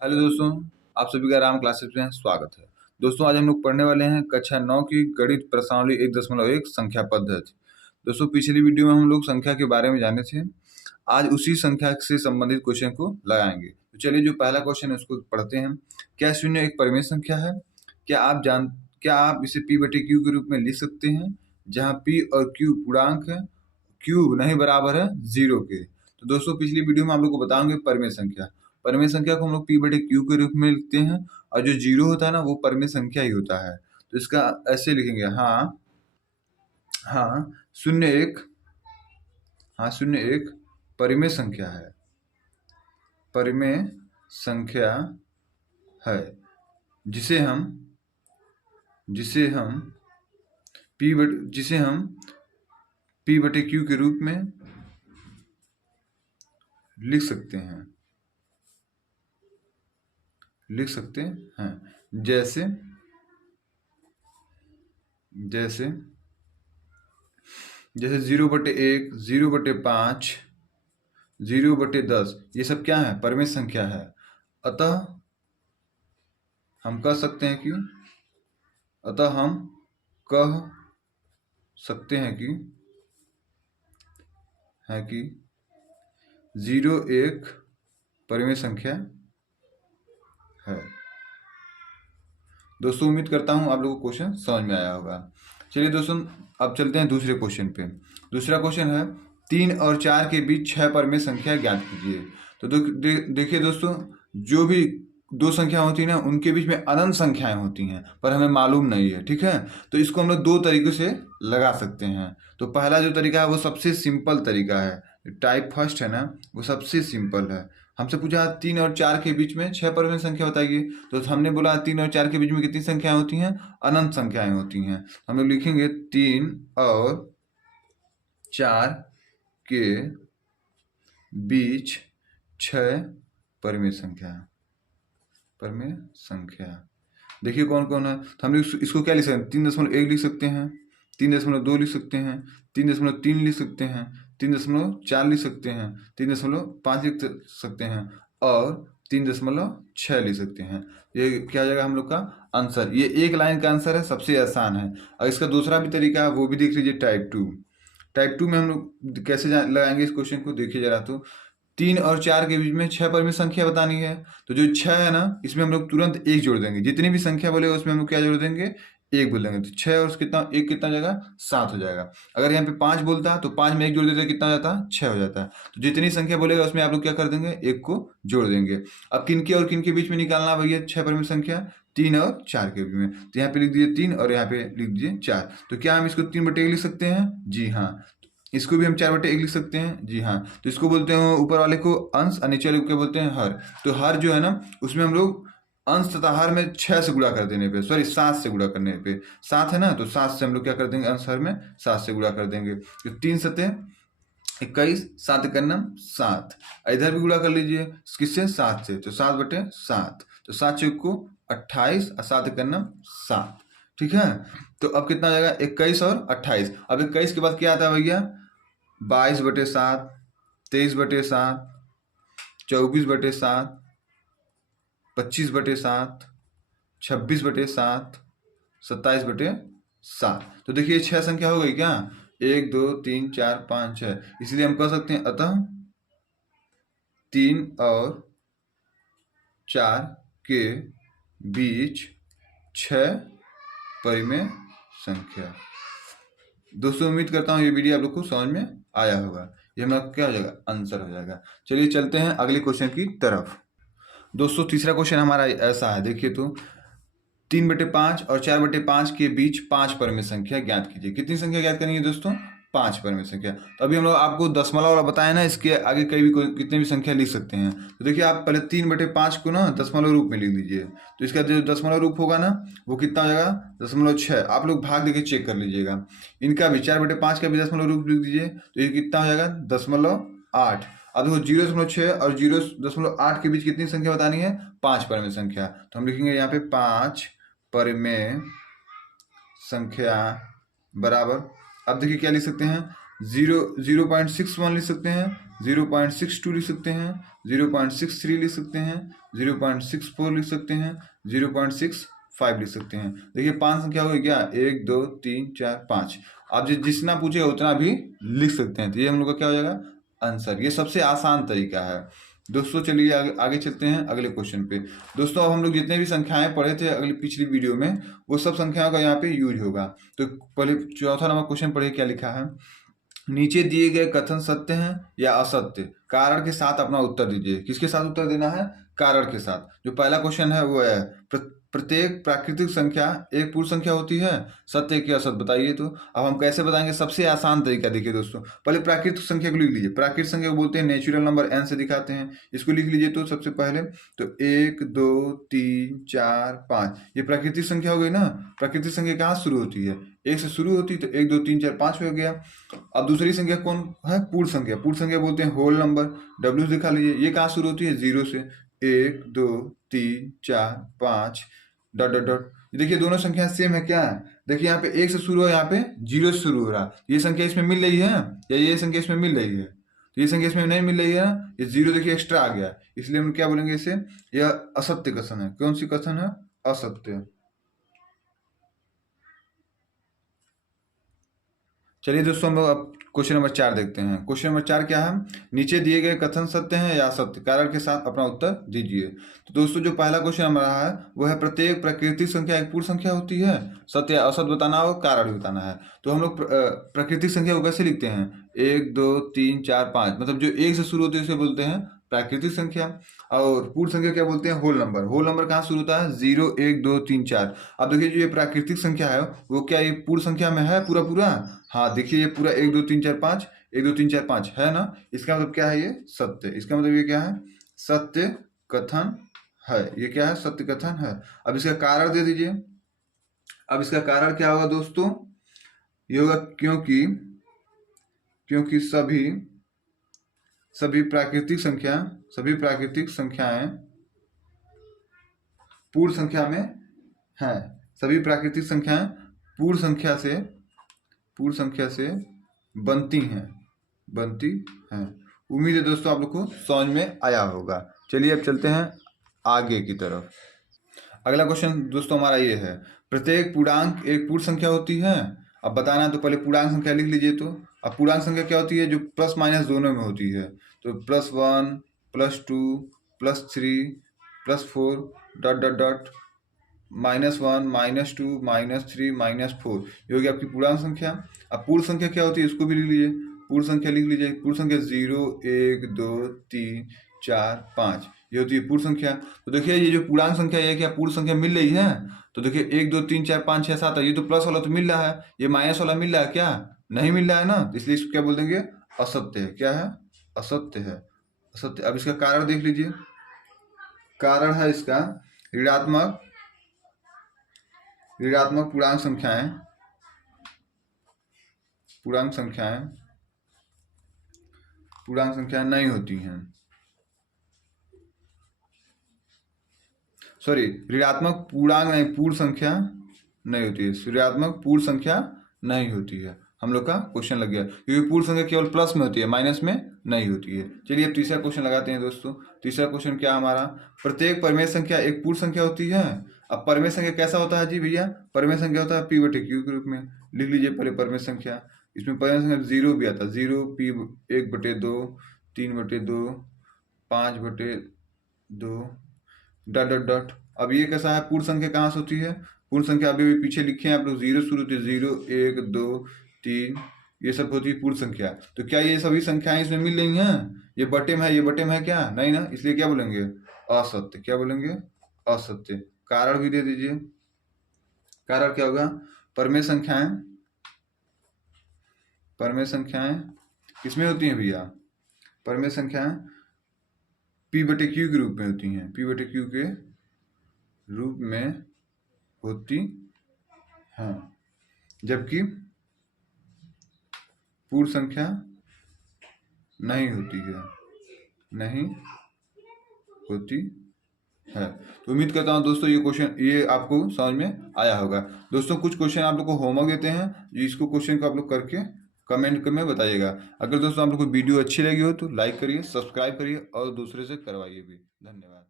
Hello दोस्तों, आप सभी का राम क्लासेस में स्वागत है। दोस्तों आज हम लोग पढ़ने वाले हैं कक्षा 9 की गणित प्रश्नावली 1.1 संख्या पद्धति। दोस्तों पिछली वीडियो में हम लोग संख्या के बारे में जाने थे। आज उसी संख्या से संबंधित क्वेश्चन को लगाएंगे। तो चलिए जो पहला क्वेश्चन है उसको पढ़ते हैं। क्या शून्य एक परिमेय संख्या है? क्या आप इसे p/q के रूप में लिख सकते हैं, जहाँ p और q पूर्णांक है, q नहीं बराबर है 0 के। तो दोस्तों पिछली वीडियो में आप लोग को बताऊंगे परिमेय संख्या को हम लोग p/q के रूप में लिखते हैं, और जो 0 होता है ना वो परिमेय संख्या ही होता है। तो इसका ऐसे लिखेंगे, शून्य एक परिमेय संख्या है, जिसे हम p/q के रूप में लिख सकते हैं। जैसे 0/1, 0/5, 0/10 ये सब क्या है? परिमेय संख्या है। अतः हम कह सकते हैं कि 0 एक परिमेय संख्या है। दोस्तों उम्मीद करता हूं आप लोगों को क्वेश्चन समझ में आया होगा। चलिए दोस्तों अब चलते हैं दूसरे क्वेश्चन पे। दूसरा क्वेश्चन है 3 और 4 के बीच 6 परिमेय संख्या ज्ञात कीजिए। तो देखिए दोस्तों, जो भी दो संख्या होती है ना उनके बीच में अनंत संख्याएं होती हैं, पर हमें मालूम नहीं है, ठीक है। तो इसको हम लोग दो तरीकों से लगा सकते हैं। तो पहला जो तरीका है वो सबसे सिंपल तरीका है, टाइप फर्स्ट है ना, वो सबसे सिंपल है। हमसे पूछा 3 और 4 के बीच में 6 परिमेय संख्या बताइए। तो हमने बोला 3 और 4 के बीच में कितनी संख्याएं होती हैं? अनंत संख्याएं होती हैं। हम लोग लिखेंगे 3 और 4 के बीच 6 परिमेय संख्या। देखिए कौन कौन है। तो हम लोग इसको क्या लिख सकते हैं? 3.1 लिख सकते हैं, 3.2 लिख सकते हैं, 3.3 लिख सकते हैं, 3.4 लिख सकते हैं, 3.5 लिख सकते हैं, और 3.6 लिख सकते हैं। ये क्या हो जाएगा हम लोग का आंसर। ये एक लाइन का आंसर है, सबसे आसान है। और इसका दूसरा भी तरीका है, वो भी देख लीजिए, टाइप टू में हम लोग कैसे लगाएंगे इस क्वेश्चन को, देखिए जरा। तो 3 और 4 के बीच में 6 परिमेय संख्या बतानी है। तो जो 6 है ना, इसमें हम लोग तुरंत 1 जोड़ देंगे। जितनी भी संख्या बोलेगा उसमें हम लोग क्या जोड़ देंगे? 1 बोल देंगे। तो 6 और कितना 1 कितना हो जाएगा? 7 हो जाएगा। अगर यहाँ पे 5 बोलता है तो 5 में 1 जोड़ देते कितना हो जाता है? 6 हो जाता है। तो जितनी संख्या बोलेगा उसमें आप लोग क्या कर देंगे? 1 को जोड़ देंगे। अब किनके और किनके बीच में निकालना भैया 6 परिमेय संख्या? 3 और 4 के बीच में। तो यहाँ पे लिख दीजिए 3 और यहाँ पे लिख दीजिए 4। तो क्या हम इसको 3/1 लिख सकते हैं? जी हाँ। इसको भी हम 4/1 लिख सकते हैं, जी हाँ। तो इसको बोलते हैं ऊपर वाले को अंश और नीचे वाले को क्या बोलते हैं? हर। तो हर जो है ना उसमें हम लोग अंश तथा हर में 6 से गुणा कर देने पे, 7 से गुणा करने पे, 7 है ना, तो 7 से हम लोग क्या कर देंगे? अंश हर में 7 से गुणा कर देंगे। तो 3 सते 21, 7 करना 7। इधर भी गुणा कर लीजिए किससे? 7 से। तो 7/7। तो 7 चौक को 28 और 7 करना 7, ठीक है। तो अब कितना हो जाएगा? 21 और 28। अब 21 के बाद क्या आता है भैया? 22/7, 23/7, 24/7, 25/7, 26/7, 27/7। तो देखिए 6 संख्या हो गई क्या? 1 2 3 4 5 6। इसलिए हम कह सकते हैं अतः 3 और 4 के बीच 6 परिमेय संख्या। दोस्तों उम्मीद करता हूँ ये वीडियो आप लोग को समझ में आया होगा। ये हमारा क्या हो जाएगा? आंसर हो जाएगा। चलिए चलते हैं अगले क्वेश्चन की तरफ। दोस्तों तीसरा क्वेश्चन हमारा ऐसा है, देखिए। तो 3/5 और 4/5 के बीच 5 परिमेय संख्या ज्ञात कीजिए। कितनी संख्या ज्ञात करनी है दोस्तों? 5 परिमेय संख्या। तो अभी हम लोग आपको दशमलव वाला बताया ना, इसके आगे कितने भी संख्या लिख सकते हैं। तो देखिए आप पहले 3/5 को ना दशमलव रूप में लिख लीजिए। तो इसका जो दशमलव रूप होगा ना वो कितना हो जाएगा? 0.6। आप लोग भाग देके चेक कर लीजिएगा। इनका भी 4/5 का भी दशमलव रूप लिख दीजिए। तो ये कितना हो जाएगा? 0.8। अब देखो 0.6 और 0.8 के बीच कितनी संख्या बतानी है? 5 परिमेय संख्या। तो हम लिखेंगे यहाँ पे 5 परिमेय संख्या बराबर। अब देखिए क्या लिख सकते हैं? 0.61 लिख सकते हैं, 0.62 लिख सकते हैं, 0.63 लिख सकते हैं, 0.64 लिख सकते हैं, 0.65 लिख सकते हैं। देखिए 5 संख्या हो गई क्या, 1 2 3 4 5। आप जितना पूछेगा उतना भी लिख सकते हैं। तो ये हम लोग का क्या हो जाएगा, आंसर। ये सबसे आसान तरीका है दोस्तों। चलिए आगे चलते हैं अगले क्वेश्चन पे। दोस्तों अब हम लोग जितने भी संख्याएं पढ़े थे अगली पिछली वीडियो में, वो सब संख्याओं का यहाँ पे यूज होगा। तो पहले चौथा नंबर क्वेश्चन पढ़िए, क्या लिखा है। नीचे दिए गए कथन सत्य हैं या असत्य, कारण के साथ अपना उत्तर दीजिए। किसके साथ उत्तर देना है, कारण के साथ। जो पहला क्वेश्चन है वो है प्रत्येक प्राकृतिक संख्या एक पूर्ण संख्या होती है, सत्य कि असत्य बताइए। तो अब हम कैसे बताएंगे, सबसे आसान तरीका देखिए दोस्तों। पहले प्राकृतिक संख्या को लिख लीजिए। प्राकृतिक संख्या को बोलते हैं नेचुरल नंबर, n से दिखाते हैं। इसको लिख लीजिए तो सबसे पहले तो 1 2 3 4 5 ये प्राकृतिक संख्या हो गई ना। प्राकृतिक संख्या कहाँ शुरू होती है, 1 से शुरू होती है, तो 1 2 3 4 5 हो गया। अब दूसरी संख्या कौन है, पूर्ण संख्या। पूर्ण संख्या बोलते हैं होल नंबर, W दिखा लीजिए। ये कहाँ शुरू होती है, 0 से। 1 2 3 4 5 डॉट डॉट डॉट। देखिए दोनों संख्या सेम है क्या, देखिए यहाँ पे 1 से शुरू है, यहाँ पे 0 से शुरू हो रहा। ये संख्या इसमें मिल रही है या ये संख्या इसमें मिल रही है, तो ये संख्या इसमें नहीं मिल रही है, ये 0 देखिए एक्स्ट्रा आ गया, इसलिए हम क्या बोलेंगे इसे, यह असत्य कथन है। कौन सी कथन है, असत्य। चलिए दोस्तों हम लोग अब क्वेश्चन नंबर 4 देखते हैं। क्वेश्चन नंबर 4 क्या है, नीचे दिए गए कथन सत्य हैं या असत्य, कारण के साथ अपना उत्तर दीजिए। तो दोस्तों जो पहला क्वेश्चन हमारा है वो है प्रत्येक प्राकृतिक संख्या एक पूर्ण संख्या होती है, सत्य या असत्य बताना और कारण भी बताना है। तो हम लोग प्राकृतिक संख्या को कैसे लिखते हैं, 1 2 3 4 5, मतलब जो 1 से शुरू होती है उसे बोलते हैं प्राकृतिक संख्या। और पूर्ण संख्या क्या बोलते हैं, होल नंबर। होल नंबर कहाँ शुरू होता है, 0 1 2 3 4। अब देखिए जो ये प्राकृतिक संख्या है वो क्या ये पूर्ण संख्या में है पूरा पूरा, हाँ देखिए ये पूरा 1 2 3 4 5, 1 2 3 4 5 है ना। इसका मतलब क्या है, ये सत्य। इसका मतलब ये क्या है, सत्य कथन है। ये क्या है, सत्य कथन है। अब इसका कारण दे दीजिए। अब इसका कारण क्या होगा दोस्तों, ये होगा क्योंकि सभी प्राकृतिक संख्याएं पूर्ण संख्या में हैं। सभी प्राकृतिक संख्याएं पूर्ण संख्या से बनती हैं। उम्मीद है दोस्तों आप लोग को समझ में आया होगा। चलिए अब चलते हैं आगे की तरफ। अगला क्वेश्चन दोस्तों हमारा ये है, प्रत्येक पूर्णांक एक पूर्ण संख्या होती है। अब बताना है तो पहले पूर्णांक संख्या लिख लीजिए। तो अब पूर्णांक संख्या क्या होती है, जो प्लस माइनस दोनों में होती है। तो +1 +2 +3 +4 डॉट डॉट डॉट -1 -2 -3 -4, ये होगी आपकी पूर्णांक संख्या। अब पूर्ण संख्या क्या होती है, इसको भी लिख लीजिए। पूर्ण संख्या लिख लीजिए। पूर्ण संख्या 0 1 2 3 4 5, ये होती है पूर्ण संख्या। तो देखिए ये जो पूर्णांक संख्या है क्या पूर्ण संख्या मिल रही है, तो देखिए 1 2 3 4 5 6 7 है। ये तो प्लस वाला तो मिल रहा है, ये माइनस वाला मिल रहा है क्या, नहीं मिल रहा है ना, इसलिए इसको क्या बोल देंगे, असत्य है। क्या है, असत्य है, असत्य। अब इसका कारण देख लीजिए। कारण है इसका ऋणात्मक पूर्णांक संख्याएं नहीं होती हैं। सॉरी, ऋणात्मक पूर्णांक नहीं, पूर्ण संख्या नहीं होती है। ऋणात्मक पूर्ण संख्या नहीं होती है, हम लोग का क्वेश्चन लग गया, क्योंकि पूर्ण संख्या केवल प्लस में होती है, माइनस में नहीं होती है। चलिए अब तीसरा क्वेश्चन लगाते हैं दोस्तों। तीसरा क्वेश्चन क्या हमारा, प्रत्येक परिमेय संख्या एक पूर्ण संख्या होती है। अब परिमेय संख्या कैसा होता है जी भैया, परिमेय संख्या होता है P/Q के रूप में। लिख लीजिए पहले परिमेय संख्या। इसमें परिमेय संख्या 0 भी आता है, 0 P/2 3/2 5/2 डॉट डॉट डॉट। अब ये कैसा है, पूर्ण संख्या कहाँ से होती है, पूर्ण संख्या अभी भी पीछे लिखे हैं आप लोग, 0 शुरू होती है, 0 1 2 3, ये सब होती है पूर्ण संख्या। तो क्या ये सभी संख्याएं इसमें मिल रही हैं, ये बटे में है, ये बटे में है क्या, नहीं ना, इसलिए क्या बोलेंगे, असत्य। क्या बोलेंगे, असत्य। कारण भी दे दीजिए। कारण क्या होगा, परिमेय संख्याएं किसमें होती हैं भैया, परिमेय संख्याएं P/Q के रूप में होती हैं, P/Q के रूप में होती हैं, जबकि पूर्ण संख्या नहीं होती है। तो उम्मीद करता हूँ दोस्तों ये क्वेश्चन ये आपको समझ में आया होगा। दोस्तों कुछ क्वेश्चन आप लोग को होमवर्क देते हैं, इसको क्वेश्चन को आप लोग करके कमेंट में बताइएगा। अगर दोस्तों आप लोग को वीडियो अच्छी लगी हो तो लाइक करिए, सब्सक्राइब करिए और दूसरे से करवाइए भी। धन्यवाद।